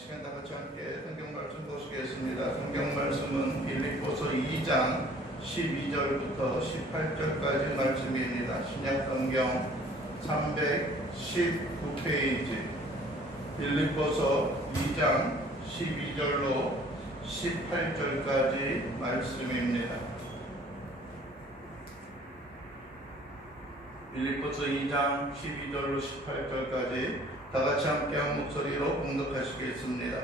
시간 다 같이 함께 성경 말씀 보시겠습니다. 성경 말씀은 빌립보서 2장 12절부터 18절까지 말씀입니다. 신약 성경 319페이지 빌립보서 2장 12절로 18절까지 말씀입니다. 빌립보서 2장 12절로 18절까지 다같이 함께 한 목소리로 봉독하시겠습니다.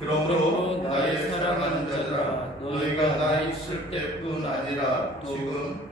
그러므로 나의 사랑하는 자들아, 너희가 나 있을 때뿐 아니라 지금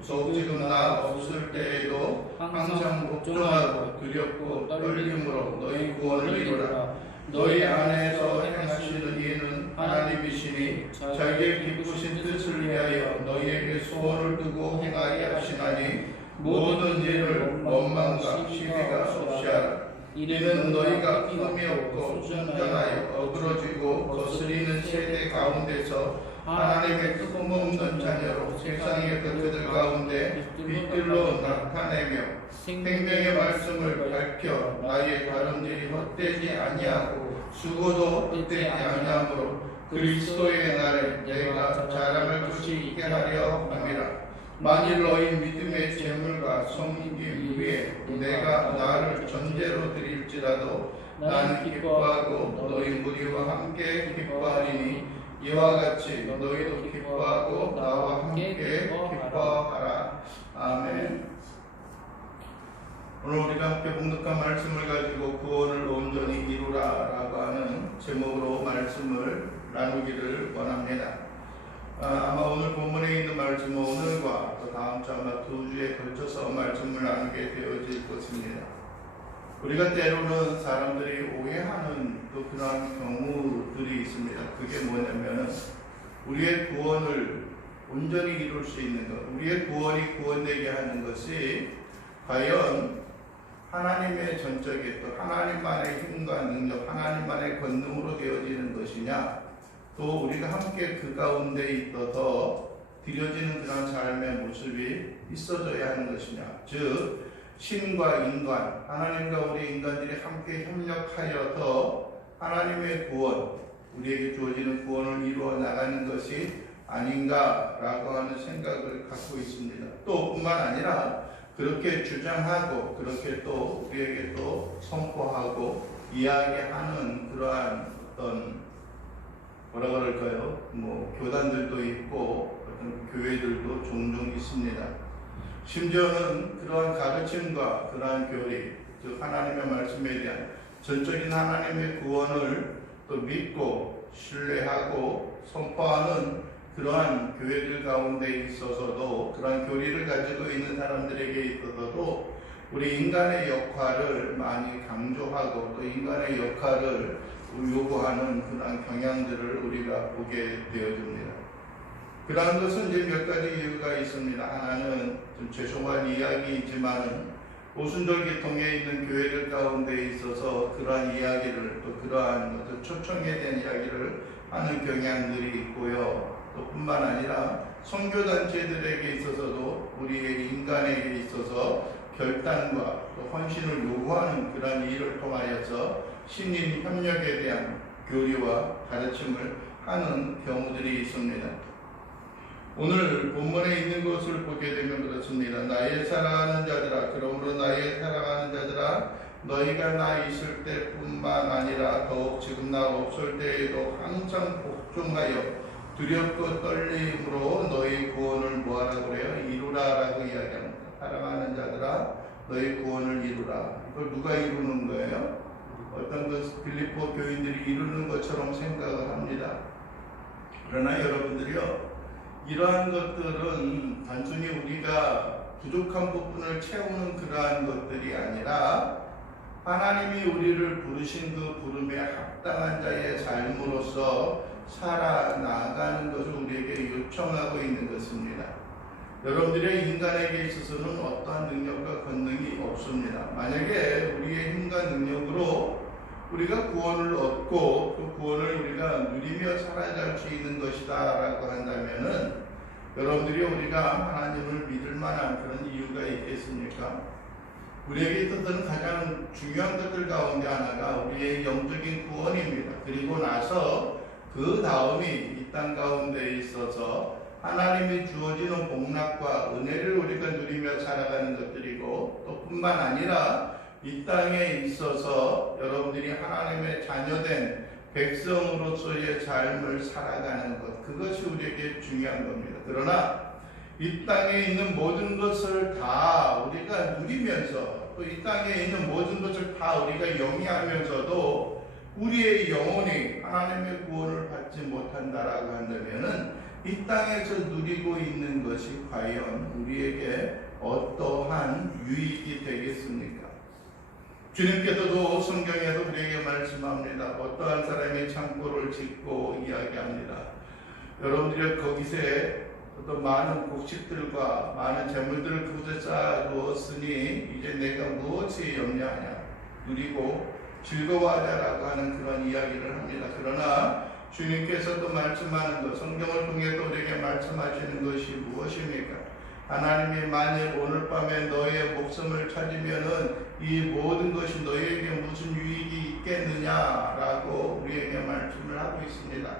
나 없을 때에도 항상 복종하고 두렵고 떨림으로 너희 구원을 이루라. 너희 안에서 행하시는 이는 하나님이시니 자기의 기쁘신 뜻을 위하여 너희에게 소원을 두고 행하게 하시나니 모든 일을 원망과 시비가 없이 하라. 이는 너희가 흠이 없고 순전하여 어그러지고 거스리는 세대 가운데서 하나님의 흠없는 자녀로 세상의 그들 가운데 빛들로 나타내며 생명의 말씀을 밝혀 나의 다름질이 헛되지 아니하고 수고도 헛되지 아니하므로 그리스도의 날에 내가 자랑할 것이 있게 하려 함이라. 만일 너희 믿음의 재물과 섬김 위에 내가 나를 전제로 드릴지라도 나는 기뻐하고 너희 무리와 함께 기뻐하리니 이와 같이 너희도 기뻐하고 나와 함께 기뻐하라. 아멘. 오늘 우리가 함께 봉독한 말씀을 가지고 구원을 온전히 이루라 라고 하는 제목으로 말씀을 나누기를 원합니다. 아마 오늘 본문에 있는 말씀은 오늘과 또 다음 주 아마 2주에 걸쳐서 말씀을 나누게 되어질 것입니다. 우리가 때로는 사람들이 오해하는 또 그러한 경우들이 있습니다. 그게 뭐냐면 우리의 구원을 온전히 이룰 수 있는 것, 우리의 구원이 구원되게 하는 것이 과연 하나님의 전적인 또 하나님만의 힘과 능력, 하나님만의 권능으로 되어지는 것이냐, 또 우리가 함께 그 가운데 있어서 드려지는 그런 삶의 모습이 있어져야 하는 것이냐, 즉 신과 인간, 하나님과 우리 인간들이 함께 협력하여서 하나님의 구원, 우리에게 주어지는 구원을 이루어 나가는 것이 아닌가라고 하는 생각을 갖고 있습니다. 또 뿐만 아니라 그렇게 주장하고 그렇게 또 우리에게 또 선포하고 이야기하는 그러한 어떤 뭐라 그럴까요? 교단들도 있고 어떤 교회들도 종종 있습니다. 심지어는 그러한 가르침과 그러한 교리, 즉 하나님의 말씀에 대한 전적인 하나님의 구원을 또 믿고 신뢰하고 선포하는 그러한 교회들 가운데 있어서도, 그러한 교리를 가지고 있는 사람들에게 있어서도 우리 인간의 역할을 많이 강조하고 또 인간의 역할을 요구하는 그러한 경향들을 우리가 보게 되어집니다. 그러한 것은 이제 몇 가지 이유가 있습니다. 하나는 좀 죄송한 이야기이지만 오순절 계통에 있는 교회들 가운데 있어서 그러한 이야기를 또 그러한 어떤 초청에 대한 이야기를 하는 경향들이 있고요. 또 뿐만 아니라 선교단체들에게 있어서도 우리의 인간에게 있어서 결단과 또 헌신을 요구하는 그러한 일을 통하여서 신인 협력에 대한 교리와 가르침을 하는 경우들이 있습니다. 오늘 본문에 있는 것을 보게 되면 그렇습니다. 나의 사랑하는 자들아, 그러므로 나의 사랑하는 자들아, 너희가 나 있을 때뿐만 아니라 더욱 지금 나 없을 때에도 항상 복종하여 두렵고 떨림으로 너희 구원을 뭐하라고 그래요? 이루라라고 이야기합니다. 사랑하는 자들아, 너희 구원을 이루라. 이걸 누가 이루는 거예요? 어떤 그 빌립보 교인들이 이루는 것처럼 생각을 합니다. 그러나 여러분들이요, 이러한 것들은 단순히 우리가 부족한 부분을 채우는 그러한 것들이 아니라 하나님이 우리를 부르신 그 부름에 합당한 자의 삶으로서 살아나가는 것을 우리에게 요청하고 있는 것입니다. 여러분들의 인간에게 있어서는 어떠한 능력과 권능이 없습니다. 만약에 우리의 힘과 능력으로 우리가 구원을 얻고 그 구원을 우리가 누리며 살아갈 수 있는 것이다 라고 한다면은 여러분들이 우리가 하나님을 믿을 만한 그런 이유가 있겠습니까? 우리에게 있어서는 가장 중요한 것들 가운데 하나가 우리의 영적인 구원입니다. 그리고 나서 그 다음이 이 땅 가운데 있어서 하나님이 주어지는 복락과 은혜를 우리가 누리며 살아가는 것들이고, 또 뿐만 아니라 이 땅에 있어서 여러분들이 하나님의 자녀된 백성으로서의 삶을 살아가는 것, 그것이 우리에게 중요한 겁니다. 그러나 이 땅에 있는 모든 것을 다 우리가 누리면서, 또 이 땅에 있는 모든 것을 다 우리가 영위하면서도 우리의 영혼이 하나님의 구원을 받지 못한다라고 한다면은 이 땅에서 누리고 있는 것이 과연 우리에게 어떠한 유익이 되겠습니까? 주님께서도 성경에서 우리에게 말씀합니다. 어떠한 사람이 창고를 짓고 이야기합니다. 여러분들이 거기에 어떤 많은 곡식들과 많은 재물들을 그곳에 쌓아두었으니 이제 내가 무엇이 염려하냐, 누리고 즐거워하자라고 하는 그런 이야기를 합니다. 그러나 주님께서도 말씀하는 것, 성경을 통해서 우리에게 말씀하시는 것이 무엇입니까? 하나님이 만일 오늘 밤에 너의 목숨을 찾으면은 이 모든 것이 너에게 무슨 유익이 있겠느냐라고 우리에게 말씀을 하고 있습니다.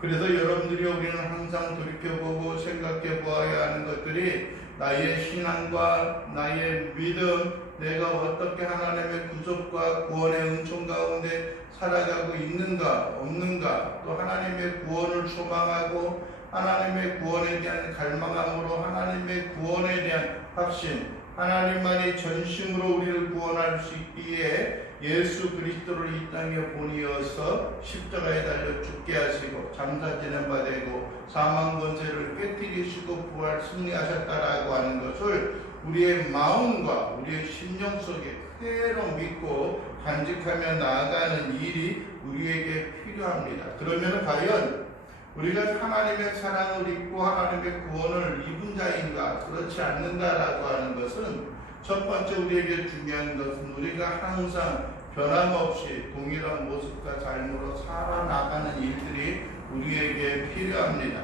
그래서 여러분들이 우리는 항상 돌이켜보고 생각해 보아야 하는 것들이 나의 신앙과 나의 믿음, 내가 어떻게 하나님의 구속과 구원의 은총 가운데 살아가고 있는가 없는가, 또 하나님의 구원을 소망하고 하나님의 구원에 대한 갈망함으로 하나님의 구원에 대한 확신, 하나님만이 전심으로 우리를 구원할 수 있기에 예수 그리스도를 이 땅에 보내어서 십자가에 달려 죽게 하시고 장사 지낸 바 되고 사망 권세를 깨뜨리시고 부활 승리하셨다라고 하는 것을 우리의 마음과 우리의 심령 속에 그대로 믿고 간직하며 나아가는 일이 우리에게 필요합니다. 그러면 과연 우리가 하나님의 사랑을 입고 하나님의 구원을 입은 자인가, 그렇지 않는다라고 하는 것은 첫 번째 우리에게 중요한 것은 우리가 항상 변함없이 동일한 모습과 삶으로 살아나가는 일들이 우리에게 필요합니다.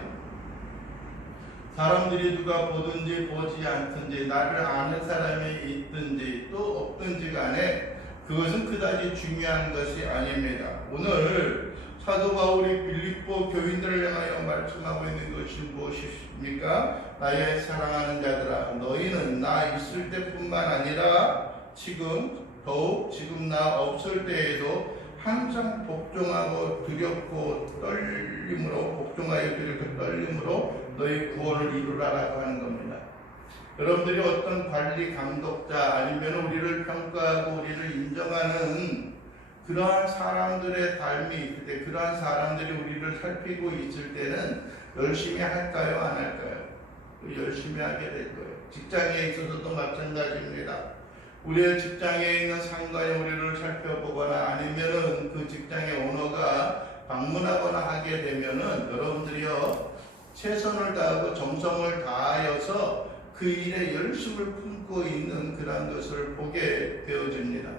사람들이 누가 보든지 보지 않든지 나를 아는 사람이 있든지 또 없든지 간에 그것은 그다지 중요한 것이 아닙니다. 오늘 사도 바울이 빌립보 교인들을 향하여 말씀하고 있는 것이 무엇입니까? 나의 사랑하는 자들아, 너희는 나 있을 때뿐만 아니라 더욱 지금 나 없을 때에도 항상 복종하고 두렵고 떨림으로, 복종하여 두렵고 떨림으로 너희 구원을 이루라라고 하는 겁니다. 여러분들이 어떤 관리 감독자 아니면 우리를 평가하고 우리를 인정하는 그러한 사람들의 삶이 있을 때, 그러한 사람들이 우리를 살피고 있을 때는 열심히 할까요, 안 할까요? 열심히 하게 될 거예요. 직장에 있어서도 마찬가지입니다. 우리의 직장에 있는 상관이 우리를 살펴보거나 아니면은 그 직장의 오너가 방문하거나 하게 되면은 여러분들이요, 최선을 다하고 정성을 다하여서 그 일에 열심을 품고 있는 그런 것을 보게 되어집니다.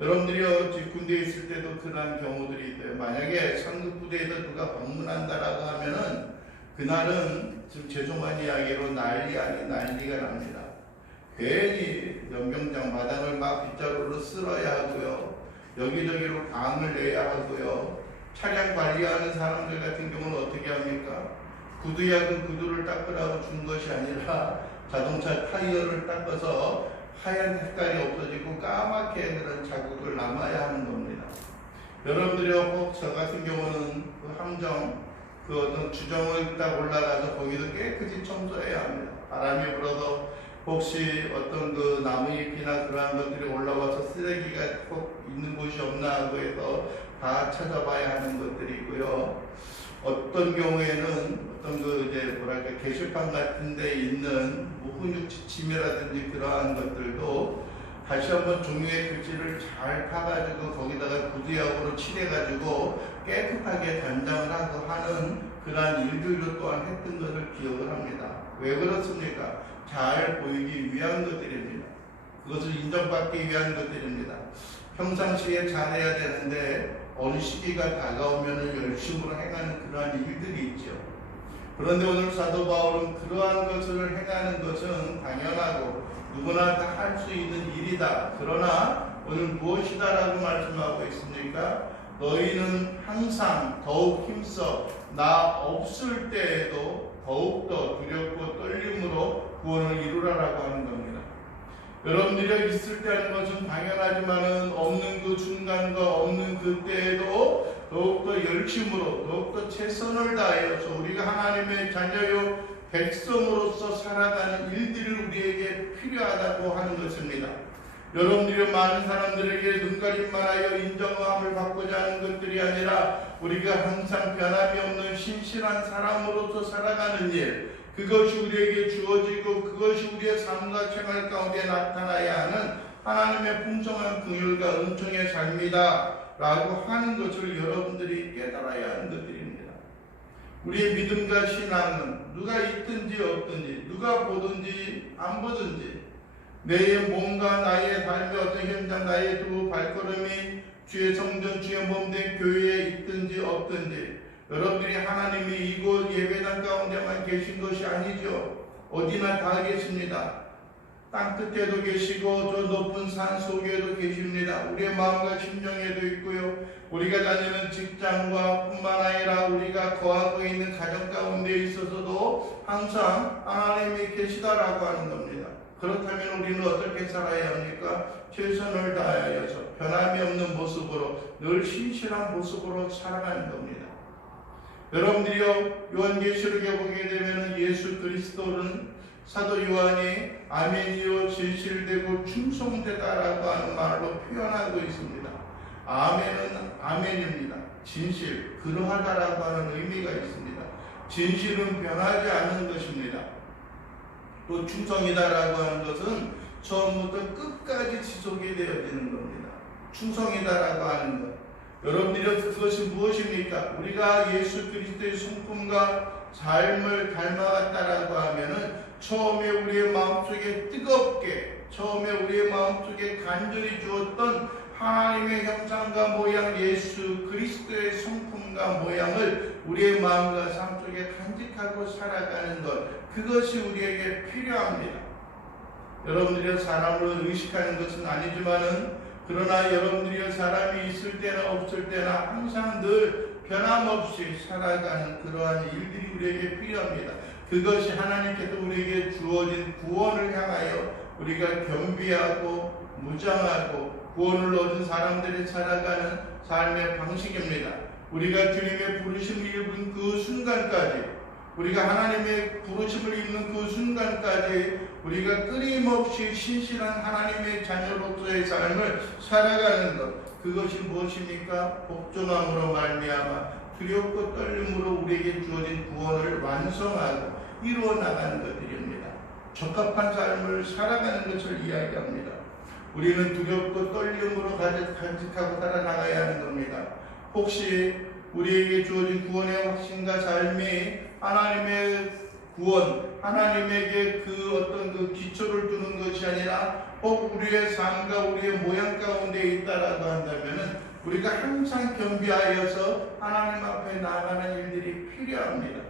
여러분들이요, 군대에 있을 때도 그런 경우들이 있어요. 만약에 상급 부대에서 누가 방문한다라고 하면은 그날은 지금 죄송한 이야기로 난리 아닌 난리가 납니다. 괜히 연병장 마당을 막 빗자루로 쓸어야 하고요, 여기저기로 강을 내야 하고요. 차량 관리하는 사람들 같은 경우는 어떻게 합니까? 구두약은 구두를 닦으라고 준 것이 아니라 자동차 타이어를 닦아서 하얀 색깔이 없어지고 까맣게 그런 자국을 남아야 하는 겁니다. 여러분들이 꼭 저 같은 경우는 그 함정, 그 어떤 주정을 딱 올라가서 거기도 깨끗이 청소해야 합니다. 바람이 불어도 혹시 어떤 그 나무잎이나 그러한 것들이 올라와서 쓰레기가 꼭 있는 곳이 없나 하고 해서 다 찾아봐야 하는 것들이 있고요. 어떤 경우에는 어떤 그 이제 뭐랄까 게시판 같은 데 있는 훈육 지침이라든지 그러한 것들도 다시 한번 종이의 글씨를 잘 파가지고 거기다가 구두약으로 칠해가지고 깨끗하게 단장을 하고 하는 그러한 일들도 또한 했던 것을 기억을 합니다. 왜 그렇습니까? 잘 보이기 위한 것들입니다. 그것을 인정받기 위한 것들입니다. 평상시에 잘해야 되는데 어느 시기가 다가오면 열심으로 행하는 그러한 일들이 있죠. 그런데 오늘 사도 바울은 그러한 것을 행하는 것은 당연하고 누구나 다 할 수 있는 일이다. 그러나 오늘 무엇이다라고 말씀하고 있습니까? 너희는 항상 더욱 힘써 나 없을 때에도 더욱더 두렵고 떨림으로 구원을 이루라라고 하는 겁니다. 여러분들이 있을 때 하는 것은 당연하지만은 없는 그 순간과 없는 그때에도 더욱더 열심으로 더욱더 최선을 다하여서 우리가 하나님의 자녀요 백성으로서 살아가는 일들이 우리에게 필요하다고 하는 것입니다. 여러분들이 많은 사람들에게 눈가림만하여 인정함을 받고자 하는 것들이 아니라 우리가 항상 변함이 없는 신실한 사람으로서 살아가는 일, 그것이 우리에게 주어지고 그것이 우리의 삶과 생활 가운데 나타나야 하는 하나님의 풍성한 긍휼과 은총의 삶이다 라고 하는 것을 여러분들이 깨달아야 하는 것들입니다. 우리의 믿음과 신앙은 누가 있든지 없든지 누가 보든지 안 보든지 내 몸과 나의 삶의 어떤 현장, 나의 두 발걸음이 주의 성전, 주의 몸된 교회에 있든지 없든지 여러분들이 하나님이 이곳 예배당 가운데만 계신 것이 아니죠. 어디나 다 계십니다. 땅 끝에도 계시고 저 높은 산 속에도 계십니다. 우리의 마음과 심령에도 있고요. 우리가 다니는 직장과 뿐만 아니라 우리가 거하고 있는 가정 가운데 있어서도 항상 하나님이 계시다라고 하는 겁니다. 그렇다면 우리는 어떻게 살아야 합니까? 최선을 다하여서 변함이 없는 모습으로 늘 신실한 모습으로 살아가는 겁니다. 여러분들이요 요한계시록에 보게 되면 예수 그리스도는 사도 요한이 아멘이요 진실되고 충성되다라고 하는 말로 표현하고 있습니다. 아멘은 아멘입니다. 진실, 그러하다라고 하는 의미가 있습니다. 진실은 변하지 않는 것입니다. 또 충성이다라고 하는 것은 처음부터 끝까지 지속이 되어지는 겁니다. 충성이다라고 하는 것. 여러분들이 그것이 무엇입니까? 우리가 예수 그리스도의 성품과 삶을 닮아갔다라고 하면은 처음에 우리의 마음속에 뜨겁게, 처음에 우리의 마음속에 간절히 주었던 하나님의 형상과 모양, 예수 그리스도의 성품과 모양을 우리의 마음과 삶 속에 간직하고 살아가는 것, 그것이 우리에게 필요합니다. 여러분들이 사람을 의식하는 것은 아니지만은 그러나 여러분들이 사람이 있을 때나 없을 때나 항상 늘 변함없이 살아가는 그러한 일들이 우리에게 필요합니다. 그것이 하나님께서 우리에게 주어진 구원을 향하여 우리가 겸비하고 무장하고 구원을 얻은 사람들이 살아가는 삶의 방식입니다. 우리가 주님의 부르심을 입은 그 순간까지, 우리가 하나님의 부르심을 입는 그 순간까지 우리가 끊임없이 신실한 하나님의 자녀로서의 삶을 살아가는 것, 그것이 무엇입니까? 복종함으로 말미암아 두렵고 떨림으로 우리에게 주어진 구원을 완성하고 이루어 나가는 것들입니다. 적합한 삶을 살아가는 것을 이야기합니다. 우리는 두렵고 떨림으로 간직하고 살아나가야 하는 겁니다. 혹시 우리에게 주어진 구원의 확신과 삶이 하나님의 구원, 하나님에게 그 어떤 그 기초를 두는 것이 아니라 혹 우리의 삶과 우리의 모양 가운데 있다라고 한다면은 우리가 항상 겸비하여서 하나님 앞에 나아가는 일들이 필요합니다.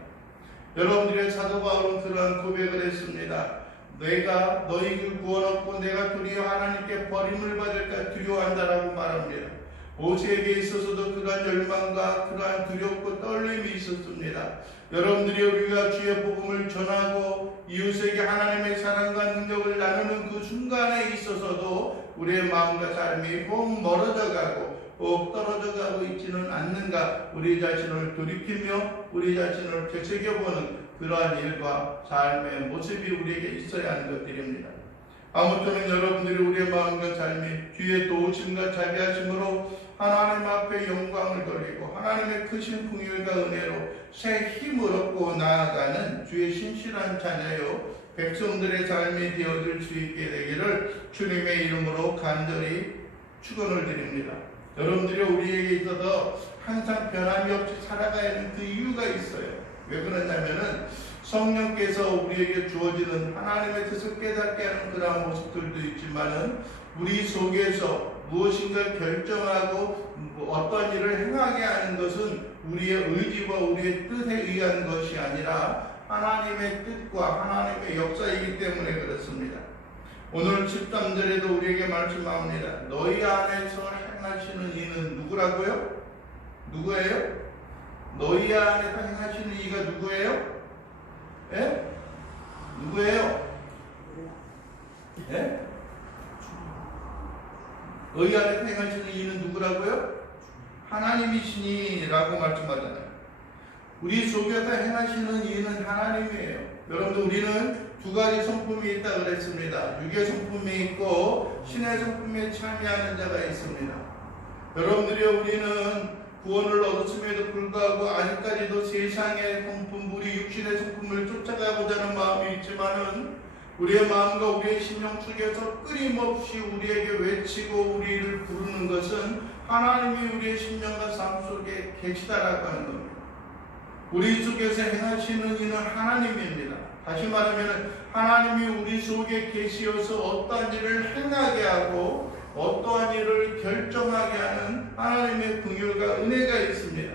여러분들의 사도 바울은 그러한 고백을 했습니다. 내가 너희를 구원 얻고 내가 도리어 하나님께 버림을 받을까 두려워한다라고 말합니다. 모세에게 있어서도 그러한 열망과 그러한 두렵고 떨림이 있었습니다. 여러분들이 우리가 주의 복음을 전하고 이웃에게 하나님의 사랑과 능력을 나누는 그 순간에 있어서도 우리의 마음과 삶이 혹 멀어져 가고 혹 떨어져 가고 있지는 않는가, 우리 자신을 돌이키며 우리 자신을 되새겨보는 그러한 일과 삶의 모습이 우리에게 있어야 하는 것들입니다. 아무쪼록 여러분들이 우리의 마음과 삶이 주의 도우심과 자비하심으로 하나님 앞에 영광을 돌리고 하나님의 크신 긍휼과 은혜로 새 힘을 얻고 나아가는 주의 신실한 자녀요 백성들의 삶이 되어질 수 있게 되기를 주님의 이름으로 간절히 축원을 드립니다. 여러분들이 우리에게 있어서 항상 변함이 없이 살아가야 하는 그 이유가 있어요. 왜 그러냐면은 성령께서 우리에게 주어지는 하나님의 뜻을 깨닫게 하는 그러한 모습들도 있지만은 우리 속에서 무엇인가 결정하고 어떤 일을 행하게 하는 행하는 것은 우리의 의지와 우리의 뜻에 의한 것이 아니라 하나님의 뜻과 하나님의 역사이기 때문에 그렇습니다. 오늘 13절에도 우리에게 말씀합니다. 너희 안에서 행하시는 이는 누구라고요? 누구예요? 너희 안에서 행하시는 이가 누구예요? 예? 누구예요? 예? 너희 안에서 행하시는 이는 누구라고요? 하나님이시니 라고 말씀하잖아요. 우리 속에서 행하시는 이는 하나님이에요. 여러분들 우리는 두 가지 성품이 있다 그랬습니다. 육의 성품이 있고 신의 성품에 참여하는 자가 있습니다. 여러분들이 우리는 구원을 얻었음에도 불구하고 아직까지도 세상의 성품, 우리 육신의 성품을 쫓아가고자 하는 마음이 있지만은 우리의 마음과 우리의 심령 속에서 끊임없이 우리에게 외치고 우리를 부르는 것은 하나님이 우리의 심령과 삶 속에 계시다라고 하는 겁니다. 우리 속에서 행하시는 이는 하나님입니다. 다시 말하면 하나님이 우리 속에 계시어서 어떠한 일을 행하게 하고 어떠한 일을 결정하게 하는 하나님의 긍휼과 은혜가 있습니다.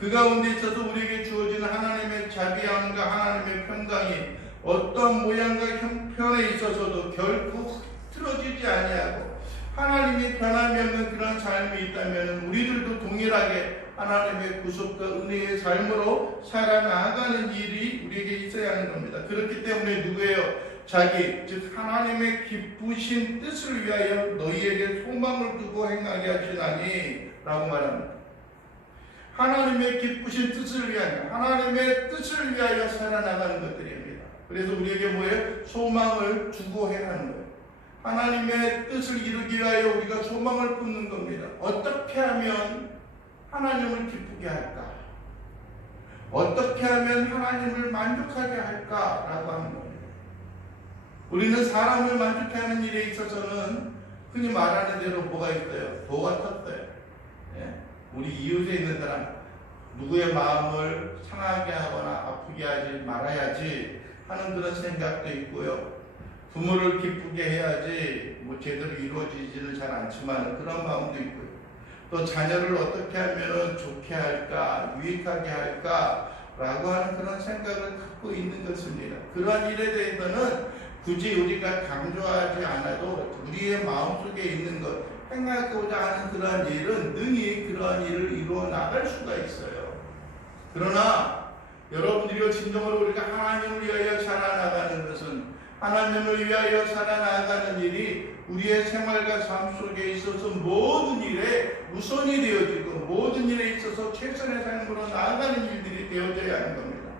그 가운데 있어서 우리에게 주어지는 하나님의 자비함과 하나님의 평강이 어떤 모양과 형편에 있어서도 결코 흐트러지지 아니하고 하나님이 변함이 없는 그런 삶이 있다면 우리들도 동일하게 하나님의 구속과 은혜의 삶으로 살아나가는 일이 우리에게 있어야 하는 겁니다. 그렇기 때문에 누구예요? 자기 즉 하나님의 기쁘신 뜻을 위하여 너희에게 소망을 두고 행하게 하시나니 라고 말합니다. 하나님의 기쁘신 뜻을 위하여 하나님의 뜻을 위하여 살아나가는 것들입니다. 그래서 우리에게 뭐예요? 소망을 두고 행하는 거예요. 하나님의 뜻을 이루기 위하여 우리가 소망을 품는 겁니다. 어떻게 하면 하나님을 기쁘게 할까? 어떻게 하면 하나님을 만족하게 할까라고 하는 겁니다. 우리는 사람을 만족해 하는 일에 있어서는 흔히 말하는 대로 뭐가 있어요? 도가 텄어요. 예? 우리 이웃에 있는 사람 누구의 마음을 상하게 하거나 아프게 하지 말아야지 하는 그런 생각도 있고요. 부모를 기쁘게 해야지 뭐 제대로 이루어지지는 잘 않지만 그런 마음도 있고요. 또 자녀를 어떻게 하면 좋게 할까, 유익하게 할까 라고 하는 그런 생각을 갖고 있는 것입니다. 그러한 일에 대해서는 굳이 우리가 강조하지 않아도 우리의 마음속에 있는 것, 행하고자 하는 그러한 일은 능히 그러한 일을 이루어 나갈 수가 있어요. 그러나 여러분들이 진정으로 우리가 하나님을 위하여 살아나가는 것은 하나님을 위하여 살아나가는 일이 우리의 생활과 삶 속에 있어서 모든 일에 우선이 되어지고 모든 일에 있어서 최선의 삶으로 나아가는 일들이 되어져야 하는 겁니다.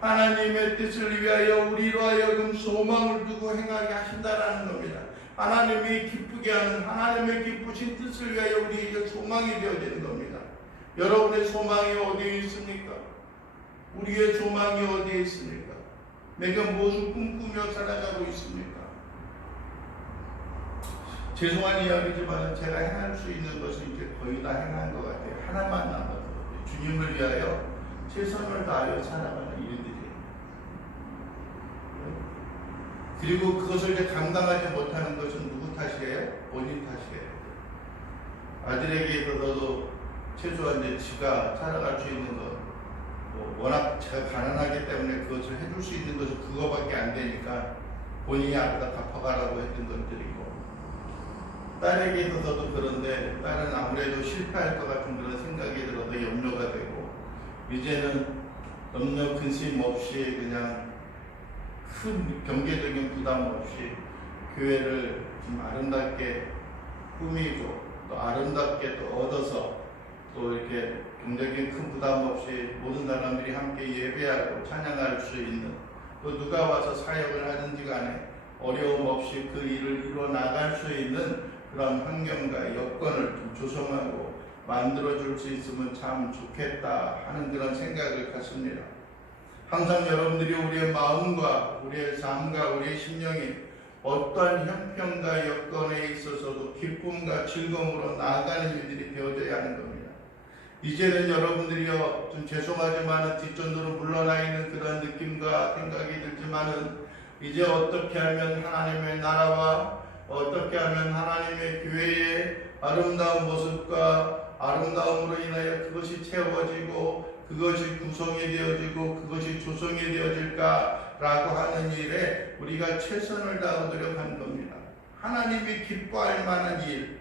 하나님의 뜻을 위하여 우리로 하여금 소망을 두고 행하게 하신다라는 겁니다. 하나님이 기쁘게 하는 하나님의 기쁘신 뜻을 위하여 우리에게 소망이 되어지는 겁니다. 여러분의 소망이 어디에 있습니까? 우리의 소망이 어디에 있습니까? 내가 무엇을 꿈꾸며 살아가고 있습니까? 죄송한 이야기지만 제가 행할 수 있는 것은 이제 거의 다 행한 것 같아요. 하나만 남았거든요. 주님을 위하여 최선을 다하여 살아가는 일들이에요. 그리고 그것을 이제 감당하지 못하는 것은 누구 탓이에요? 본인 탓이에요. 아들에게 있어서도 최소한 이제 지가 살아갈 수 있는 것, 워낙 제가 가난하기 때문에 그것을 해줄 수 있는 것은 그거밖에 안 되니까 본인이 앞에다 갚아가라고 했던 것들이고, 딸에게 있어서도 그런데 딸은 아무래도 실패할 것 같은 그런 생각이 들어서 염려가 되고, 이제는 염려 근심 없이 그냥 큰 경제적인 부담 없이 교회를 좀 아름답게 꾸미고 또 아름답게 또 얻어서 또 이렇게 경제적인 큰 부담 없이 모든 사람들이 함께 예배하고 찬양할 수 있는, 또 누가 와서 사역을 하든지 간에 어려움 없이 그 일을 이루어 나갈 수 있는 그런 환경과 여건을 좀 조성하고 만들어줄 수 있으면 참 좋겠다 하는 그런 생각을 갖습니다. 항상 여러분들이 우리의 마음과 우리의 삶과 우리의 심령이 어떠한 형편과 여건에 있어서도 기쁨과 즐거움으로 나아가는 일들이 되어져야 하는 겁니다. 이제는 여러분들이요, 좀 죄송하지만 뒷전으로 물러나 있는 그런 느낌과 생각이 들지만은 이제 어떻게 하면 하나님의 나라와 어떻게 하면 하나님의 교회의 아름다운 모습과 아름다움으로 인하여 그것이 채워지고 그것이 구성이 되어지고 그것이 조성이 되어질까라고 하는 일에 우리가 최선을 다하고 노력하는 겁니다. 하나님이 기뻐할 만한 일,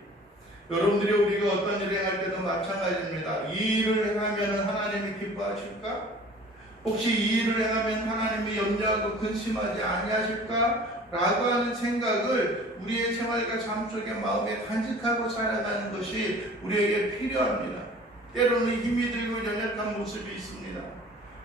여러분들이 우리가 어떤 일을 행할 때도 마찬가지입니다. 이 일을 행하면 하나님이 기뻐하실까? 혹시 이 일을 행하면 하나님이 염려하고 근심하지 아니하실까? 라고 하는 생각을 우리의 생활과 삶 속에 마음에 간직하고 살아가는 것이 우리에게 필요합니다. 때로는 힘이 들고 연약한 모습이 있습니다.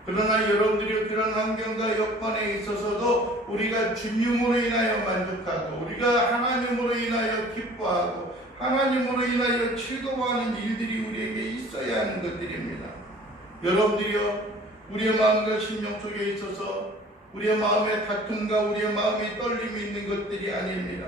그러나 여러분들이 그런 환경과 여건에 있어서도 우리가 주님으로 인하여 만족하고 우리가 하나님으로 인하여 기뻐하고 하나님으로 인하여 즐거워하는 일들이 우리에게 있어야 하는 것들입니다. 여러분들이요, 우리의 마음과 심령 속에 있어서 우리의 마음의 다툼과 우리의 마음의 떨림이 있는 것들이 아닙니다.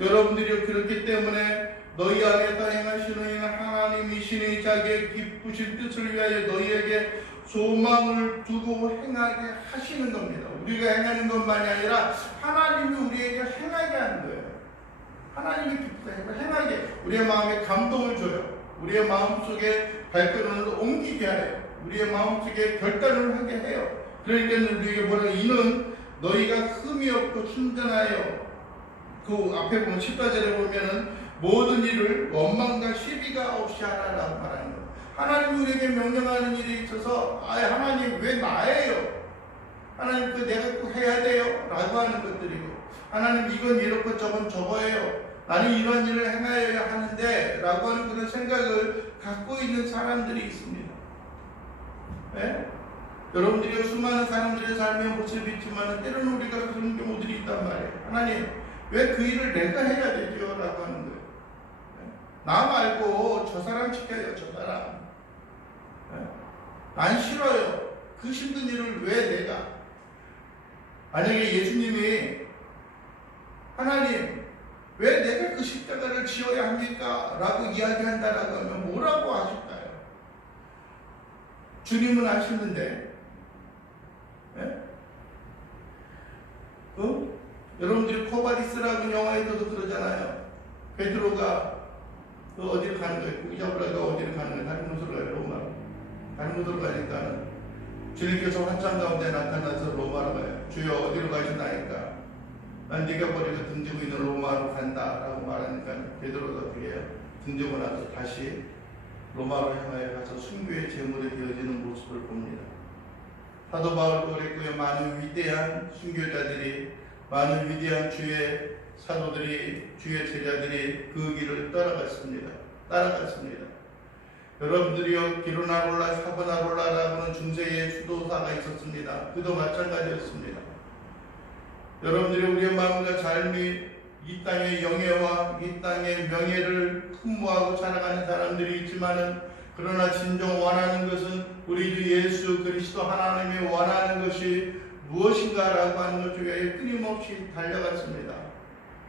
여러분들이 그렇기 때문에 너희 안에서 행하시는 이는 하나님이시니 자기의 기쁘신 뜻을 위하여 너희에게 소망을 두고 행하게 하시는 겁니다. 우리가 행하는 것만이 아니라 하나님이 우리에게 행하게 하는 거예요. 하나님이 기쁘다 행하게 우리의 마음에 감동을 줘요. 우리의 마음속에 발걸음을 옮기게 하여 우리의 마음속에 결단을 하게 해요. 그러니까 우리에게 뭐라 이는 너희가 흠이 없고 순전하여, 그 앞에 보면 14절에 보면은 모든 일을 원망과 시비가 없이 하라라고 말하는 거예요. 하나님이 우리에게 명령하는 일에 있어서 하나님 왜 나예요? 하나님 내가 꼭 해야 돼요? 라고 하는 것들이고, 하나님 이건 이렇고 저건 저거예요. 나는 이런 일을 행하여야 하는데 라고 하는 그런 생각을 갖고 있는 사람들이 있습니다. 네? 여러분들이 수많은 사람들의 삶의 모습이 있지만 때로는 우리가 그런 경우들이 있단 말이에요. 하나님 왜 그 일을 내가 해야 되죠? 라고 하는 거예요. 네? 나 말고 저 사람 시켜요. 저 사람. 네? 난 싫어요. 그 힘든 일을 왜 내가. 만약에 예수님이 하나님 왜 내가 그 십자가를 지어야 합니까? 라고 이야기한다라고 하면 뭐라고 하실까요? 주님은 아시는데, 네? 여러분들이 코바디스라고 영화에서도 그러잖아요. 베드로가 어디를 가는 거예요? 이자브라가 어디를 가는 거예요? 다른 곳으로 가요, 로마로. 다른 곳으로 가니까 주님께서 환상 가운데 나타나서 로마로 가요. 주여 어디로 가신다니까? 난 네가 버리고 등지고 있는 로마로 간다라고 말하니까 베드로가 어떻게 해요? 등지고 나서 다시 로마로 향하여 가서 순교의 제물이 되어지는 모습을 봅니다. 사도 바울도 그랬고요. 많은 위대한 순교자들이, 많은 위대한 주의 사도들이, 주의 제자들이 그 길을 따라갔습니다. 여러분들이요, 기로나롤라, 사바나롤라라고 하는 중세의 수도사가 있었습니다. 그도 마찬가지였습니다. 여러분들이 우리의 마음과 삶이 이 땅의 영예와 이 땅의 명예를 흠모하고 살아가는 사람들이 있지만은, 그러나 진정 원하는 것은 우리 주 예수 그리스도 하나님이 원하는 것이 무엇인가라고 하는 것 중에 끊임없이 달려갔습니다.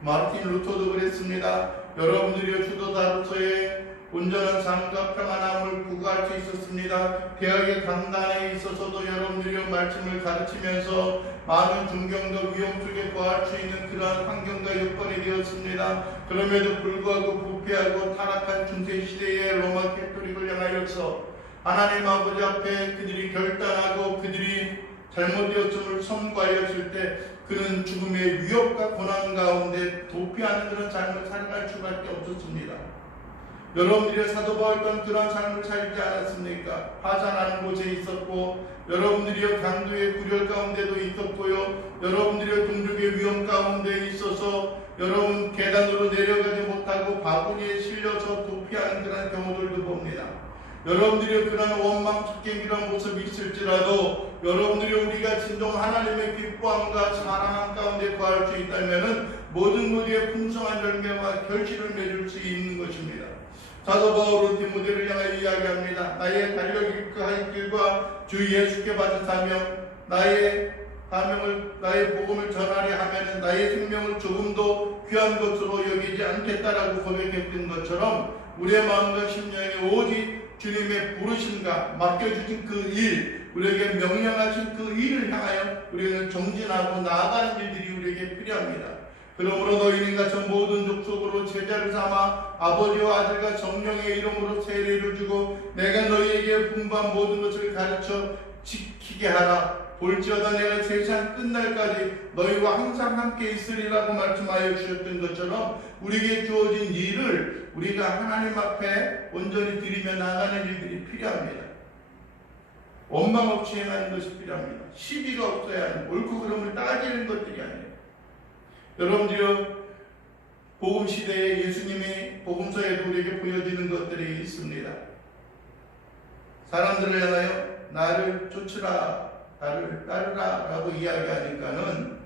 마르틴 루터도 그랬습니다. 여러분들이 주도자로서의 온전한 삶과 평안함을 구가할 수 있었습니다. 대학의 강단에 있어서도 여러분들이 말씀을 가르치면서 많은 존경과 위험 속에 거할 수 있는 그러한 환경과 여건이 되었습니다. 그럼에도 불구하고 부패하고 타락한 중세시대의 로마 캐토릭을 향하여서 하나님 아버지 앞에 그들이 결단하고 그들이 잘못되었음을 선고하였을 때 그는 죽음의 위협과 고난 가운데 도피하는 그런 삶을 살아갈 수밖에 없었습니다. 여러분들의 사도 바울 또한 그런 삶을 살지 않았습니까? 파산하는 곳에 있었고, 여러분들이 강도의 굴혈 가운데도 있었고요, 여러분들이 동족의 위험 가운데 있어서 여러분 계단으로 내려가지 못하고 바구니에 실려서 도피하는 그런 경우들도 봅니다. 여러분들이 그런 원망 찾기 그런 모습이 있을지라도 여러분들이 우리가 진정 하나님의 기뻐함과 사랑함 가운데 거할 수 있다면 모든 것의 풍성한 열매와 결실을 맺을 수 있는 것입니다. 사도 바울은 디모데를 향하여 이야기합니다. 나의 달력 그 길과 주 예수께 받은 사명, 나의 복음을 전하려 하면 나의 생명을 조금도 귀한 것으로 여기지 않겠다라고 고백했던 것처럼 우리의 마음과 심령에 오직 주님의 부르심과 맡겨주신 그 일, 우리에게 명령하신 그 일을 향하여 우리는 정진하고 나아가는 일들이 우리에게 필요합니다. 그러므로 너희는 같이 모든 족속으로 제자를 삼아 아버지와 아들과 성령의 이름으로 세례를 주고 내가 너희에게 분부한 모든 것을 가르쳐 지키게 하라. 볼지어다 내가 세상 끝날까지 너희와 항상 함께 있으리라고 말씀하여 주셨던 것처럼 우리에게 주어진 일을 우리가 하나님 앞에 온전히 드리며 나가는 일들이 필요합니다. 원망 없이 행하는 것이 필요합니다. 시비가 없어야 하는 옳고 그름을 따지는 것들이 아니에요. 여러분들요, 복음 시대에 예수님이 복음서에 우리에게 보여지는 것들이 있습니다. 사람들을 향하여 나를 쫓으라, 나를 따르라 라고 이야기하니까는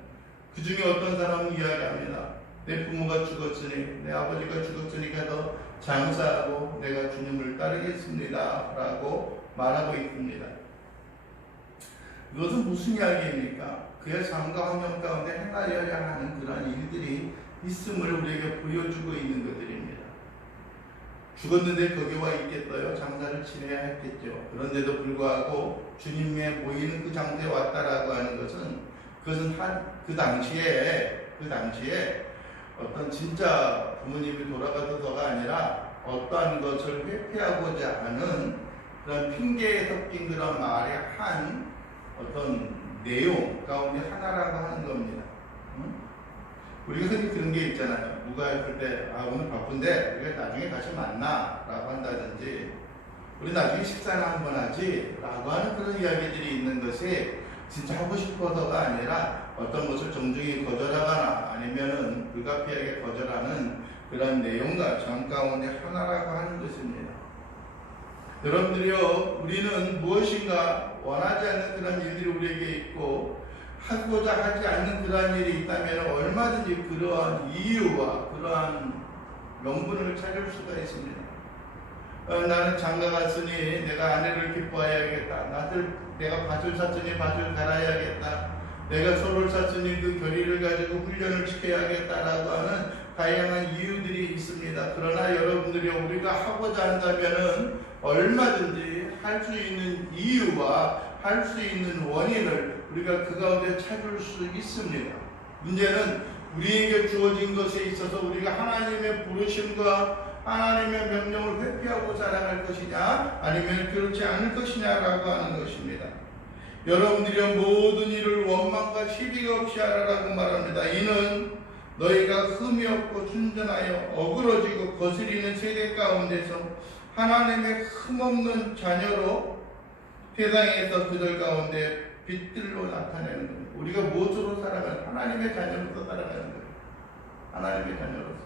그 중에 어떤 사람은 이야기합니다. 내 부모가 죽었으니, 내 아버지가 죽었으니 가서 장사하고 내가 주님을 따르겠습니다 라고 말하고 있습니다. 이것은 무슨 이야기입니까? 그의 삶과 환경 가운데 행하여야 하는 그러한 일들이 있음을 우리에게 보여주고 있는 것들입니다. 죽었는데 거기 와 있겠어요? 장사를 지내야 했겠죠. 그런데도 불구하고 주님의 보이는 그 장소에 왔다라고 하는 것은 그것은 그 당시에 어떤 진짜 부모님이 돌아가셔서가 아니라 어떠한 것을 회피하고자 하는 그런 핑계에 섞인 그런 말의 한 어떤 내용 가운데 하나라고 하는 겁니다. 우리가 흔히 그런 게 있잖아요. 누가 했을 때 오늘 바쁜데 우리가 나중에 다시 만나 라고 한다든지 우리 나중에 식사나 한번 하지 라고 하는 그런 이야기들이 있는 것이 진짜 하고 싶어서가 아니라 어떤 것을 정중히 거절하거나 아니면은 불가피하게 거절하는 그런 내용과 정 가운데 하나라고 하는 것입니다. 여러분들이요, 우리는 무엇인가 원하지 않는 그런 일들이 우리에게 있고 하고자 하지 않는 그러한 일이 있다면 얼마든지 그러한 이유와 그러한 명분을 찾을 수가 있습니다. 나는 장가 갔으니 내가 아내를 기뻐해야겠다. 내가 밭을 샀으니 밭을 갈아야겠다. 내가 소를 샀으니 그 결의를 가지고 훈련을 시켜야겠다라고 하는 다양한 이유들이 있습니다. 그러나 여러분들이 우리가 하고자 한다면은 얼마든지 할 수 있는 이유와 할 수 있는 원인을 우리가 그 가운데 찾을 수 있습니다. 문제는 우리에게 주어진 것에 있어서 우리가 하나님의 부르심과 하나님의 명령을 회피하고 살아갈 것이냐 아니면 그렇지 않을 것이냐라고 하는 것입니다. 여러분들이 모든 일을 원망과 시비가 없이 하라라고 말합니다. 이는 너희가 흠이 없고 순전하여 어그러지고 거스리는 세대 가운데서 하나님의 흠없는 자녀로 세상에서 그들 가운데 빛들로 나타내는 겁니다. 우리가 무엇으로 살아가는 하나님의 자녀로서 살아가는 거예요. 하나님의 자녀로서.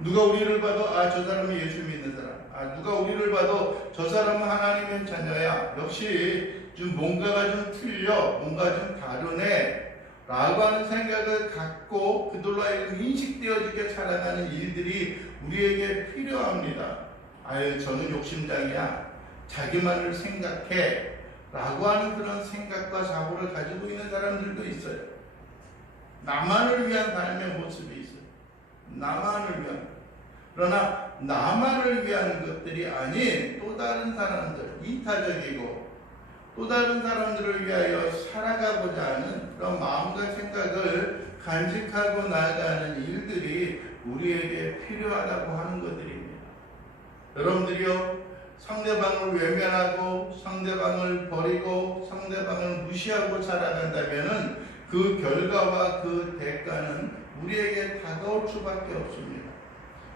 누가 우리를 봐도 저 사람은 예수 믿는 사람. 누가 우리를 봐도 저 사람은 하나님의 자녀야. 역시 좀 뭔가가 좀 틀려, 뭔가 좀 다르네 라고 하는 생각을 갖고 그들로 하여금 인식되어지게 살아가는 일들이 우리에게 필요합니다. 저는 욕심장이야. 자기만을 생각해 라고 하는 그런 생각과 사고를 가지고 있는 사람들도 있어요. 나만을 위한 삶의 모습이 있어요. 나만을 위한. 그러나 나만을 위한 것들이 아닌 또 다른 사람들, 이타적이고 또 다른 사람들을 위하여 살아가고자 하는 그런 마음과 생각을 간직하고 나아가는 일들이 우리에게 필요하다고 하는 것들입니다. 여러분들이요, 상대방을 외면하고 상대방을 버리고 상대방을 무시하고 살아간다면은 그 결과와 그 대가는 우리에게 다가올 수밖에 없습니다.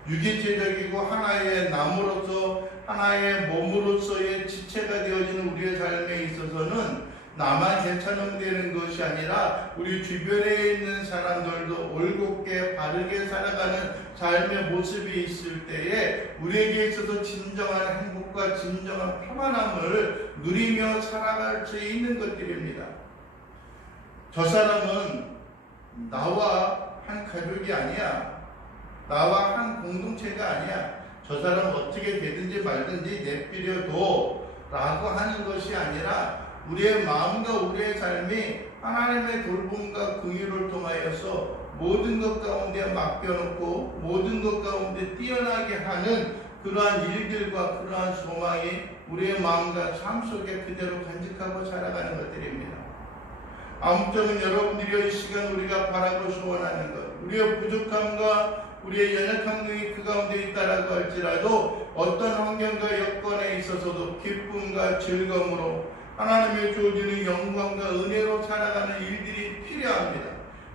유기체적이고 하나의 나무로서 하나의 몸으로서의 지체가 되어지는 우리의 삶에 있어서는 나만 괜찮으면 되는 것이 아니라 우리 주변에 있는 사람들도 올곧게 바르게 살아가는 삶의 모습이 있을 때에 우리에게 있어서 진정한 행복과 진정한 평안함을 누리며 살아갈 수 있는 것들입니다. 저 사람은 나와 한 가족이 아니야. 나와 한 공동체가 아니야. 저 사람 어떻게 되든지 말든지 내버려둬 라고 하는 것이 아니라 우리의 마음과 우리의 삶이 하나님의 돌봄과 긍휼을 통하여서 모든 것 가운데 맡겨놓고 모든 것 가운데 뛰어나게 하는 그러한 일들과 그러한 소망이 우리의 마음과 삶 속에 그대로 간직하고 살아가는 것들입니다. 아무튼 여러분들이 이 시간 우리가 바라고 소원하는 것, 우리의 부족함과 우리의 연약한 능이 그 가운데 있다라고 할지라도 어떤 환경과 여건에 있어서도 기쁨과 즐거움으로 하나님의 주어지는 영광과 은혜로 살아가는 일들이 필요합니다.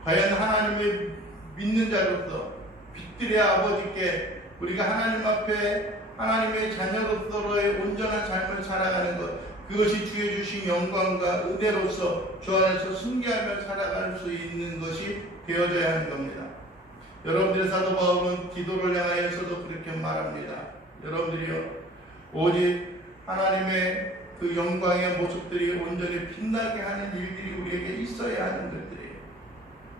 과연 하나님을 믿는 자로서 빛들의 아버지께 우리가 하나님 앞에 하나님의 자녀로서의 온전한 삶을 살아가는 것, 그것이 주의 주신 영광과 은혜로서 주 안에서 승리하며 살아갈 수 있는 것이 되어져야 하는 겁니다. 여러분들의 사도 바울은 기도를 향하여서도 그렇게 말합니다. 여러분들이요, 오직 하나님의 그 영광의 모습들이 온전히 빛나게 하는 일들이 우리에게 있어야 하는 것들이에요.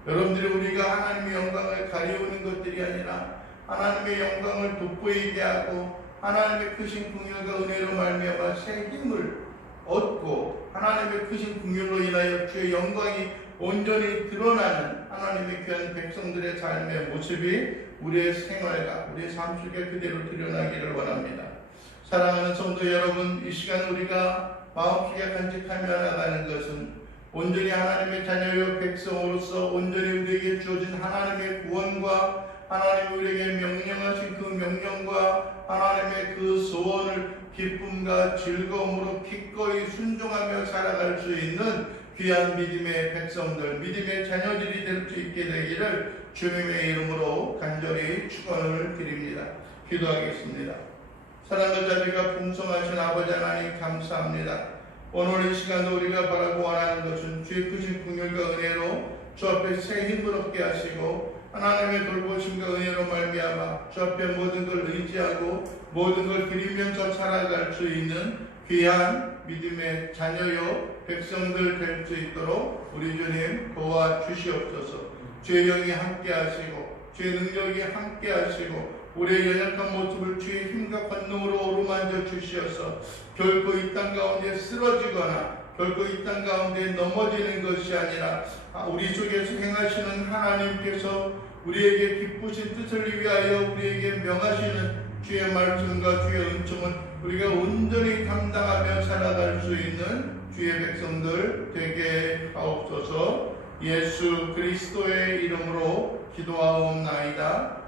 여러분들이 우리가 하나님의 영광을 가리우는 것들이 아니라 하나님의 영광을 돋보이게 하고 하나님의 크신 긍휼과 은혜로 말미암아 새 힘을 얻고 하나님의 크신 긍휼로 인하여 주의 영광이 온전히 드러나는 하나님의 귀한 백성들의 삶의 모습이 우리의 생활과 우리의 삶 속에 그대로 드러나기를 원합니다. 사랑하는 성도 여러분, 이 시간 우리가 마음속에 간직하며 나가는 것은 온전히 하나님의 자녀요 백성으로서 온전히 우리에게 주어진 하나님의 구원과 하나님 우리에게 명령하신 그 명령과 하나님의 그 소원을 기쁨과 즐거움으로 기꺼이 순종하며 살아갈 수 있는 귀한 믿음의 백성들, 믿음의 자녀들이 될 수 있게 되기를 주님의 이름으로 간절히 축원을 드립니다. 기도하겠습니다. 사랑과 자비가 풍성하신 아버지 하나님 감사합니다. 오늘 이 시간도 우리가 바라고 원하는 것은 주의 크신 긍휼과 은혜로 주 앞에 새 힘을 얻게 하시고 하나님의 돌보심과 은혜로 말미암아 주 앞에 모든 걸 의지하고 모든 걸 드리면서 살아갈 수 있는 귀한 믿음의 자녀요 백성들 될 수 있도록 우리 주님 도와주시옵소서. 주의 영이 함께 하시고 주의 능력이 함께 하시고 우리의 연약한 모습을 주의 힘과 권능으로 어루만져 주시어서 결코 이 땅 가운데 쓰러지거나 결코 이 땅 가운데 넘어지는 것이 아니라 우리 속에서 행하시는 하나님께서 우리에게 기쁘신 뜻을 위하여 우리에게 명하시는 주의 말씀과 주의 은총을 우리가 온전히 감당하며 살아갈 수 있는 주의 백성들 되게 하옵소서. 예수 그리스도의 이름으로 기도하옵나이다.